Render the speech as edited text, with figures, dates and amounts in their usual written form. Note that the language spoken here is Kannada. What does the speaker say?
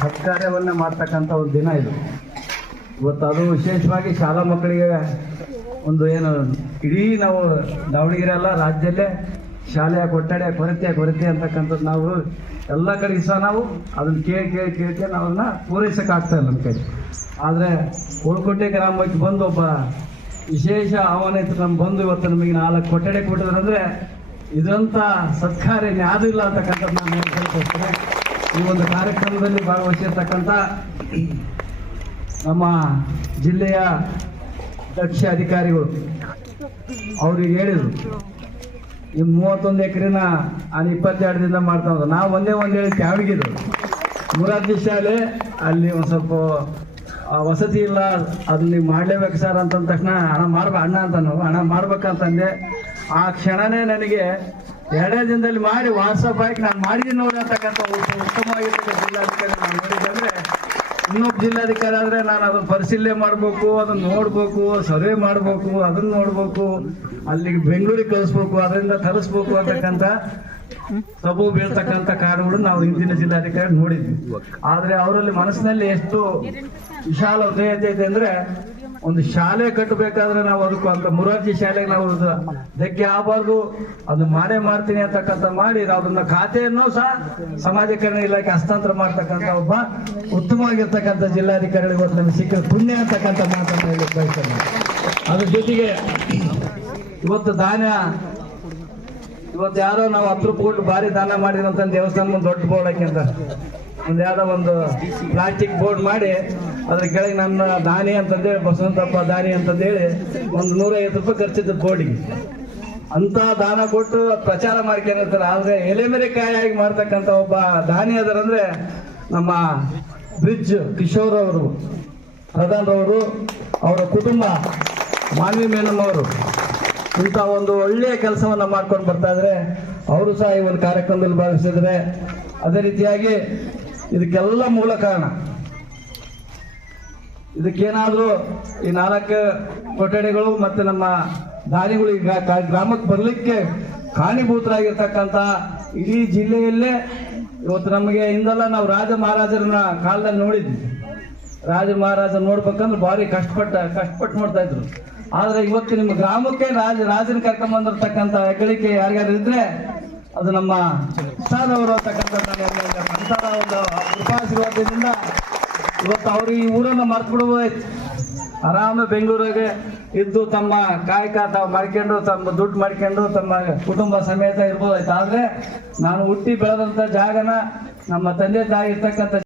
ಸತ್ಕಾರ್ಯವನ್ನು ಮಾಡ್ತಕ್ಕಂಥ ಒಂದು ದಿನ ಇದು. ಇವತ್ತು ಅದು ವಿಶೇಷವಾಗಿ ಶಾಲಾ ಮಕ್ಕಳಿಗೆ ಒಂದು ಏನು ಇಡೀ ನಾವು ದಾವಣಗೆರೆ ಅಲ್ಲ ರಾಜ್ಯದಲ್ಲೇ ಶಾಲೆಯ ಕೊಠಡಿಯ ಕೊರತೆ ಅಂತಕ್ಕಂಥದ್ದು ನಾವು ಎಲ್ಲ ಕಡೆಗೆ ಸಹ ನಾವು ಅದನ್ನು ಕೇಳಿ ನಾವು ಅದನ್ನ ಪೂರೈಸೋಕ್ಕಾಗ್ತಾ ಇಲ್ಲ ನಮ್ಮ ಕಡೆ. ಆದರೆ ಉಳ್ಕೋಟೆ ಗ್ರಾಮಕ್ಕೆ ಬಂದು ಒಬ್ಬ ವಿಶೇಷ ಆಹ್ವಾನ ಇತ್ತು ನಮ್ಮ ಬಂದು ಇವತ್ತು ನಮಗೆ 4 ಕೊಠಡಿ ಕೊಟ್ಟಿದ್ರಂದ್ರೆ ಇದಂಥ ಸತ್ಕಾರ್ಯ ಯಾವುದೂ ಇಲ್ಲ ಅಂತಕ್ಕಂಥದ್ದು ನಾನು ಹೇಳ್ಕೊಳ್ತೇನೆ. ಈ ಒಂದು ಕಾರ್ಯಕ್ರಮದಲ್ಲಿ ಭಾಗವಹಿಸಿರ್ತಕ್ಕಂಥ ನಮ್ಮ ಜಿಲ್ಲೆಯ ದಕ್ಷ ಅಧಿಕಾರಿಗಳು ಅವ್ರಿಗೆ ಹೇಳಿದರು, ಈ 31 ಎಕರೆನ 22 ದಿನ ಮಾಡ್ತಾ ಇದ್ರು. ನಾವು ಒಂದೇ ಹೇಳಿ ತ್ಯಾವಿಗಿದ್ರು ಮುರಾರ್ಜಿ ಶಾಲೆ ಅಲ್ಲಿ ಒಂದು ಸ್ವಲ್ಪ ವಸತಿ ಇಲ್ಲ, ಅದನ್ನ ನೀವು ಮಾಡಲೇಬೇಕು ಸರ್ ಅಂತಂದ ತಕ್ಷಣ ಹಣ ಮಾಡ್ಬೇಕಂತಂದೆ. ಆ ಕ್ಷಣನೇ ನನಗೆ 2 ದಿನದಲ್ಲಿ ಮಾಡಿ ವಾಟ್ಸಪ್ ಹಾಕಿ ನಾನು ಮಾಡಿದ್ದೀನಿ ನೋಡಿ ಅಂತಕ್ಕಂಥ ಉತ್ತಮವಾಗಿರ್ತಕ್ಕಂಥ ಜಿಲ್ಲಾಧಿಕಾರಿ ನಾನು ನೋಡಿದ್ದಂದ್ರೆ, ಇನ್ನೊಬ್ಬ ಜಿಲ್ಲಾಧಿಕಾರಿ ಆದರೆ ನಾನು ಅದನ್ನು ಪರಿಶೀಲನೆ ಮಾಡಬೇಕು, ಅದನ್ನು ನೋಡ್ಬೇಕು, ಸರ್ವೆ ಮಾಡಬೇಕು, ಅದನ್ನು ನೋಡ್ಬೇಕು, ಅಲ್ಲಿಗೆ ಬೆಂಗಳೂರಿಗೆ ಕಳಿಸ್ಬೇಕು, ಅದರಿಂದ ತರಿಸ್ಬೇಕು ಅಂತಕ್ಕಂಥ ಸಬು ಬೀಳ್ತಕ್ಕಂಥ ಕಾರಣಗಳು ನಾವು ಹಿಂದಿನ ಜಿಲ್ಲಾಧಿಕಾರಿ ನೋಡಿದ್ವಿ. ಆದರೆ ಅವರಲ್ಲಿ ಮನಸ್ಸಿನಲ್ಲಿ ಎಷ್ಟು ವಿಶಾಲ ಹೃದಯತೆ ಇದೆ ಅಂದ್ರೆ, ಒಂದು ಶಾಲೆ ಕಟ್ಟಬೇಕಾದ್ರೆ ನಾವು ಅದಕ್ಕೂ ಅಂತ ಮುರಾರ್ಜಿ ಶಾಲೆಗೆ ನಾವು ಧಕ್ಕೆ ಆಗಬಾರ್ದು, ಅದು ಮಾಡ್ತೀನಿ ಅಂತಕ್ಕಂಥ ಮಾಡಿ ಅದನ್ನ ಖಾತೆಯನ್ನು ಸಹ ಸಮಾಜೀಕರಣ ಇಲಾಖೆ ಹಸ್ತಾಂತರ ಮಾಡ್ತಕ್ಕಂಥ ಒಬ್ಬ ಉತ್ತಮವಾಗಿರ್ತಕ್ಕಂಥ ಜಿಲ್ಲಾಧಿಕಾರಿಗಳು ಇವತ್ತು ನಮಗೆ ಸಿಕ್ಕ ಪುಣ್ಯ ಅಂತಕ್ಕಂಥ ಮಾತನ್ನು ಹೇಳಿ ಬಯಸ್ತೇನೆ. ಅದ್ರ ಜೊತೆಗೆ ಇವತ್ತು ಯಾರೋ ನಾವು 10 ರೂಪಾಯಿ ಕೊಟ್ಟು ಭಾರಿ ದಾನ ಮಾಡಿದಂತ ದೇವಸ್ಥಾನ ಮುಂದೆ ದೊಡ್ಡ ಬೋರ್ಡ್ ಹಾಕ್ಯಂತ ಒಂದು ಪ್ಲಾಸ್ಟಿಕ್ ಬೋರ್ಡ್ ಮಾಡಿ ಅದ್ರ ಕೆಳಗೆ ನನ್ನ ದಾನಿ ಅಂತಂದೇಳಿ ಬಸವಂತಪ್ಪ ದಾನಿ ಅಂತಂದೇಳಿ ಒಂದು 150 ರೂಪಾಯಿ ಖರ್ಚಿದ್ದ ಬೋರ್ಡಿಗೆ ಅಂತ ದಾನ ಕೊಟ್ಟು ಪ್ರಚಾರ ಮಾಡ್ಕೊಂಡಿರ್ತಾರೆ. ಆದ್ರೆ ಎಲೆ ಮೇಲೆ ಕಾಯಾಗಿ ಮಾಡ್ತಕ್ಕಂಥ ಒಬ್ಬ ದಾನಿ ಅದರಂದ್ರೆ ನಮ್ಮ ಬ್ರಿಡ್ಜ್ ಕಿಶೋರ್ ಅವರು, ಪ್ರಧಾನರವರು, ಅವರ ಕುಟುಂಬ, ಮಾನ್ವಿ ಮೇನಮ್ ಅವರು ಇಂಥ ಒಂದು ಒಳ್ಳೆಯ ಕೆಲಸವನ್ನ ಮಾಡ್ಕೊಂಡು ಬರ್ತಾ ಇದ್ರೆ ಅವರು ಸಹ ಈ ಒಂದು ಕಾರ್ಯಕ್ರಮದಲ್ಲಿ ಭಾಗವಹಿಸಿದ್ರೆ. ಅದೇ ರೀತಿಯಾಗಿ ಇದಕ್ಕೆಲ್ಲ ಮೂಲ ಕಾರಣ, ಇದಕ್ಕೇನಾದ್ರೂ ಈ 4 ಕೊಠಡಿಗಳು ಮತ್ತೆ ನಮ್ಮ ದಾನಿಗಳು ಈಗ ಗ್ರಾಮಕ್ಕೆ ಬರಲಿಕ್ಕೆ ಕಾರಣೀಭೂತರಾಗಿರ್ತಕ್ಕಂಥ ಇಡೀ ಜಿಲ್ಲೆಯಲ್ಲೇ ಇವತ್ತು ನಮಗೆ ಹಿಂದೆಲ್ಲ ನಾವು ರಾಜ ಮಹಾರಾಜರನ್ನ ಕಾಲದಲ್ಲಿ ನೋಡಿದ್ವಿ. ರಾಜ ಮಹಾರಾಜ ನೋಡ್ಬೇಕಂದ್ರೆ ಭಾರಿ ಕಷ್ಟಪಟ್ಟು ನೋಡ್ತಾ ಇದ್ರು. ಆದ್ರೆ ಇವತ್ತು ನಿಮ್ಮ ಗ್ರಾಮಕ್ಕೆ ರಾಜನ ಕರ್ಕೊಂಡ್ ಬಂದಿರ್ತಕ್ಕಂಥ ಹೆಗ್ಗಳಿಕೆ ಯಾರ್ಯಾರು ಇದ್ರೆ ಅದು ನಮ್ಮ ಪ್ರಸಾದವರು ಅಂತಕ್ಕಂಥ ಒಂದು ಕೃಪಾಶೀರ್ವಾದದಿಂದ ಇವತ್ತು ಅವರು ಈ ಊರನ್ನ ಮರ್ತು ಬಿಡಬಹುದಾಯ್ತು. ಆರಾಮ ಬೆಂಗಳೂರಿಗೆ ಇದ್ದು ತಮ್ಮ ಕಾಯಕ ತಾವು ಮಾಡ್ಕೊಂಡು ತಮ್ಮ ದುಡ್ಡು ಮಾಡ್ಕೊಂಡು ತಮ್ಮ ಕುಟುಂಬ ಸಮೇತ ಇರ್ಬೋದಾಯ್ತು. ಆದ್ರೆ ನಾನು ಹುಟ್ಟಿ ಬೆಳೆದಂತ ಜಾಗನ ನಮ್ಮ ತಂದೆ ತಾಯಿ ಇರ್ತಕ್ಕಂಥ